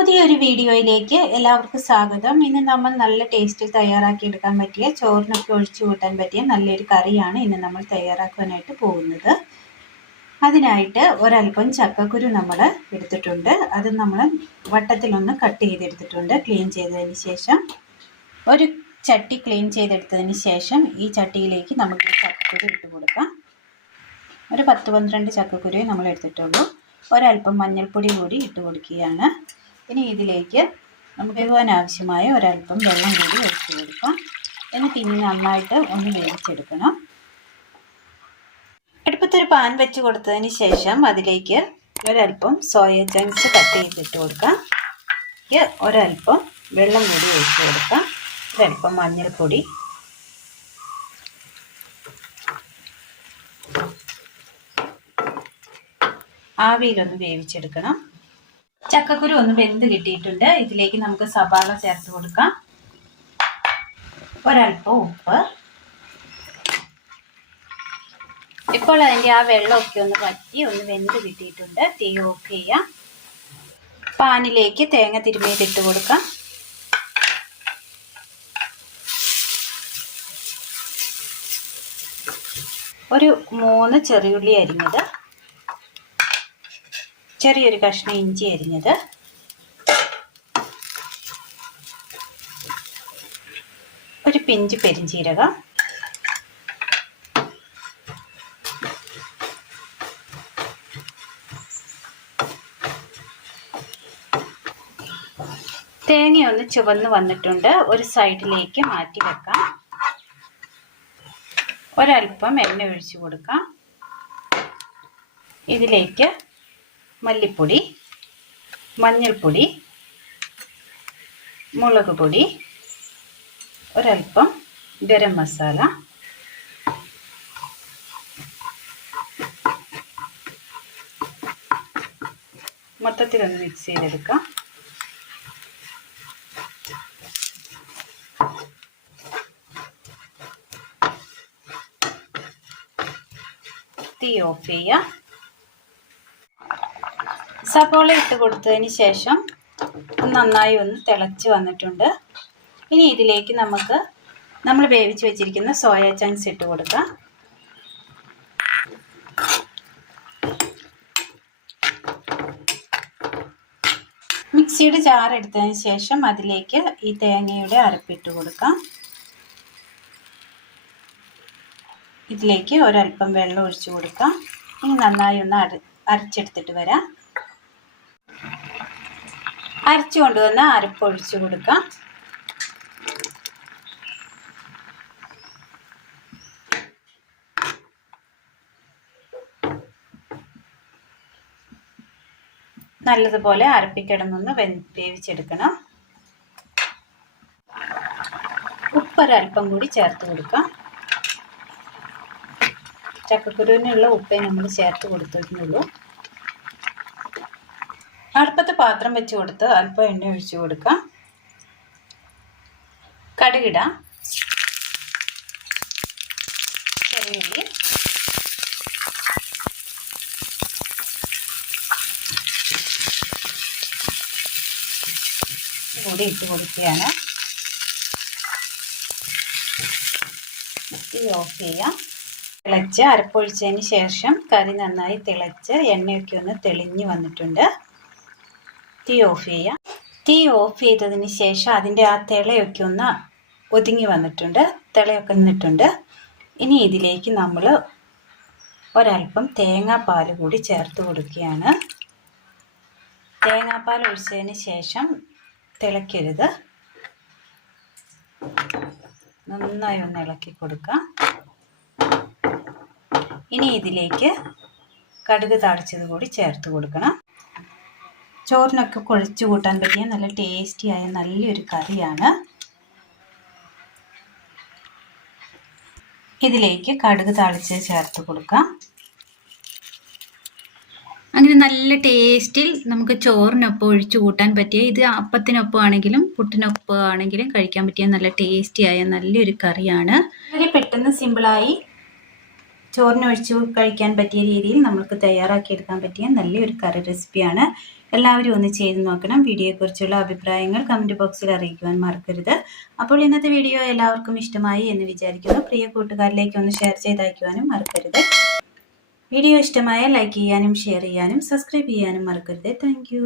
പുതിയൊരു വീഡിയോയിലേക്ക് എല്ലാവർക്കും സ്വാഗതം. ഇന്ന് നമ്മൾ നല്ല ടേസ്റ്റിൽ തയ്യാറാക്കിയെടുക്കാൻ പറ്റിയ ചോറിനൊക്കെ ഒഴിച്ചു കൂട്ടാൻ പറ്റിയ നല്ലൊരു കറിയാണ് ഇന്ന് നമ്മൾ തയ്യാറാക്കാനായിട്ട് പോകുന്നത്. അതിനായിട്ട് ഒരൽപ്പം ചക്കക്കുരു നമ്മൾ എടുത്തിട്ടുണ്ട്. അത് നമ്മൾ വട്ടത്തിലൊന്ന് കട്ട് ചെയ്തെടുത്തിട്ടുണ്ട്. ക്ലീൻ ചെയ്തതിന് ശേഷം ഒരു ചട്ടി ക്ലീൻ ചെയ്തെടുത്തതിന് ശേഷം ഈ ചട്ടിയിലേക്ക് നമുക്ക് ചക്കക്കുരു ഇട്ട് കൊടുക്കാം. ഒരു 10-12 ചക്കക്കുരുവേ നമ്മൾ എടുത്തിട്ടുള്ളൂ. ഒരൽപ്പം മഞ്ഞൾപ്പൊടി കൂടി ഇട്ട് കൊടുക്കുകയാണ്. ഇനി ഇതിലേക്ക് നമുക്ക് ഇടുവാൻ ആവശ്യമായ ഒരൽപ്പം വെള്ളം കൂടി ഒഴിച്ച് കൊടുക്കാം. എന്നിട്ട് ഇനി നന്നായിട്ട് ഒന്ന് വേവിച്ചെടുക്കണം. അടുപ്പത്തൊരു പാൻ വെച്ച് കൊടുത്തതിന് ശേഷം അതിലേക്ക് ഒരൽപ്പം സോയ ചങ്ക്സ് കട്ട് ചെയ്തിട്ട് കൊടുക്കാം. ഒരൽപ്പം വെള്ളം കൂടി ഒഴിച്ച് കൊടുക്കാം. ഒരൽപ്പം മഞ്ഞൾപ്പൊടി, ആവിയിലൊന്ന് വേവിച്ചെടുക്കണം. ചക്കക്കുരു ഒന്ന് വെന്ത് കിട്ടിയിട്ടുണ്ട്. ഇതിലേക്ക് നമുക്ക് സവാള ചേർത്ത് കൊടുക്കാം. ഒരൽപ്പം ഉപ്പ്. ഇപ്പോൾ അതിൻ്റെ ആ വെള്ളമൊക്കെ ഒന്ന് വറ്റി ഒന്ന് വെന്ത് കിട്ടിയിട്ടുണ്ട്. തീ ഓഫ് ചെയ്യാം. പാനിലേക്ക് തേങ്ങ തിരുമ്മിയിട്ടിട്ട് കൊടുക്കാം. ഒരു 3 ചെറിയുള്ളി അരിഞ്ഞത്, ചെറിയൊരു കഷ്ണം ഇഞ്ചി അരിഞ്ഞത്, ഒരു പിഞ്ച് പെരിഞ്ചീരകം, തേങ്ങയൊന്ന് ചുവന്ന് വന്നിട്ടുണ്ട്. ഒരു സൈഡിലേക്ക് മാറ്റി വെക്കാം. ഒരൽപ്പം എണ്ണ ഒഴിച്ചു കൊടുക്കാം. ഇതിലേക്ക് മല്ലിപ്പൊടി, മഞ്ഞൾപ്പൊടി, മുളക് പൊടി, ഒരൽപ്പം ഗരം മസാല, മൊത്തത്തിലൊന്ന് മിക്സ് ചെയ്തെടുക്കാം. തീ ഓഫ് ചെയ്യാം. സവോള ഇട്ട് കൊടുത്തതിന് ശേഷം നന്നായി ഒന്ന് തിളച്ച് വന്നിട്ടുണ്ട്. ഇനി ഇതിലേക്ക് നമ്മൾ വേവിച്ച് വെച്ചിരിക്കുന്ന സോയ ചങ്ക്സ് ഇട്ട് കൊടുക്കാം. മിക്സിയുടെ ജാർ എടുത്തതിന് ശേഷം അതിലേക്ക് ഈ തേങ്ങയുടെ അരപ്പിട്ട് കൊടുക്കാം. ഇതിലേക്ക് ഒരൽപ്പം വെള്ളം ഒഴിച്ചു കൊടുക്കാം. ഇനി നന്നായി ഒന്ന് അരച്ചെടുത്തിട്ട് വരാം. അരച്ചു കൊണ്ടുവന്ന് അരപ്പ് ഒഴിച്ചു കൊടുക്കാം. നല്ലതുപോലെ അരപ്പിക്കിടന്നൊന്ന് വേവിച്ചെടുക്കണം. ഉപ്പൊരൽപ്പം കൂടി ചേർത്ത് കൊടുക്കാം. ചക്കക്കുരുവിനുള്ള ഉപ്പേ നമ്മൾ ചേർത്ത് കൊടുത്തിട്ടുള്ളൂ. അടുപ്പത്ത് പാത്രം വെച്ച് കൊടുത്ത് അല്പം എണ്ണ ഒഴിച്ചു കൊടുക്കാം. കടുകിടാം. ചെറിയുള്ളി, കൂടി ഇട്ട് കൊടുക്കുകയാണ്. തീ ഓഫ് ചെയ്യാം. തിളച്ച് അരപ്പൊഴിച്ചതിന് ശേഷം കറി നന്നായി തിളച്ച് എണ്ണയൊക്കെ ഒന്ന് തെളിഞ്ഞ് വന്നിട്ടുണ്ട്. തീ ഓഫ് ചെയ്യാം. തീ ഓഫ് ചെയ്തതിന് ശേഷം അതിൻ്റെ ആ തിളയൊക്കെ ഒന്ന് ഒതുങ്ങി വന്നിട്ടുണ്ട്. തിളയൊക്കെ നിന്നിട്ടുണ്ട്. ഇനി ഇതിലേക്ക് നമ്മൾ ഒരൽപ്പം തേങ്ങാപ്പാൽ കൂടി ചേർത്ത് കൊടുക്കുകയാണ്. തേങ്ങാപ്പാൽ ഒഴിച്ചതിന് ശേഷം തിളയ്ക്കരുത്. നന്നായി ഒന്ന് ഇളക്കി കൊടുക്കാം. ഇനി ഇതിലേക്ക് കടുക് താളിച്ചത് കൂടി ചേർത്ത് കൊടുക്കണം. ചോറിനൊക്കെ കുഴച്ച് കൂട്ടാൻ പറ്റിയ നല്ല ടേസ്റ്റിയായ നല്ലൊരു കറിയാണ്. ഇതിലേക്ക് കടുക് താളിച്ചത് ചേർത്ത് കൊടുക്കാം. അങ്ങനെ നല്ല ടേസ്റ്റിൽ നമുക്ക് ചോറിനൊപ്പം ഒഴിച്ചു കൂട്ടാൻ പറ്റിയ, ഇത് അപ്പത്തിനൊപ്പം ആണെങ്കിലും പുട്ടിനൊപ്പം ആണെങ്കിലും കഴിക്കാൻ പറ്റിയ നല്ല ടേസ്റ്റിയായ നല്ലൊരു കറിയാണ്. വളരെ പെട്ടെന്ന് സിമ്പിളായി ചോറിനൊഴിച്ച് കഴിക്കാൻ പറ്റിയ രീതിയിൽ നമുക്ക് തയ്യാറാക്കിയെടുക്കാൻ പറ്റിയ നല്ലൊരു കറി റെസിപ്പിയാണ്. എല്ലാവരും ഒന്ന് ചെയ്ത് നോക്കണം. വീഡിയോയെക്കുറിച്ചുള്ള അഭിപ്രായങ്ങൾ കമൻറ്റ് ബോക്സിൽ അറിയിക്കുവാൻ മറക്കരുത്. അപ്പോൾ ഇന്നത്തെ വീഡിയോ എല്ലാവർക്കും ഇഷ്ടമായി എന്ന് വിചാരിക്കുന്നു. പ്രിയ കൂട്ടുകാരിലേക്ക് ഒന്ന് ഷെയർ ചെയ്തയക്കുവാനും മറക്കരുത്. വീഡിയോ ഇഷ്ടമായാൽ ലൈക്ക് ചെയ്യാനും ഷെയർ ചെയ്യാനും സബ്സ്ക്രൈബ് ചെയ്യാനും മറക്കരുത്. താങ്ക്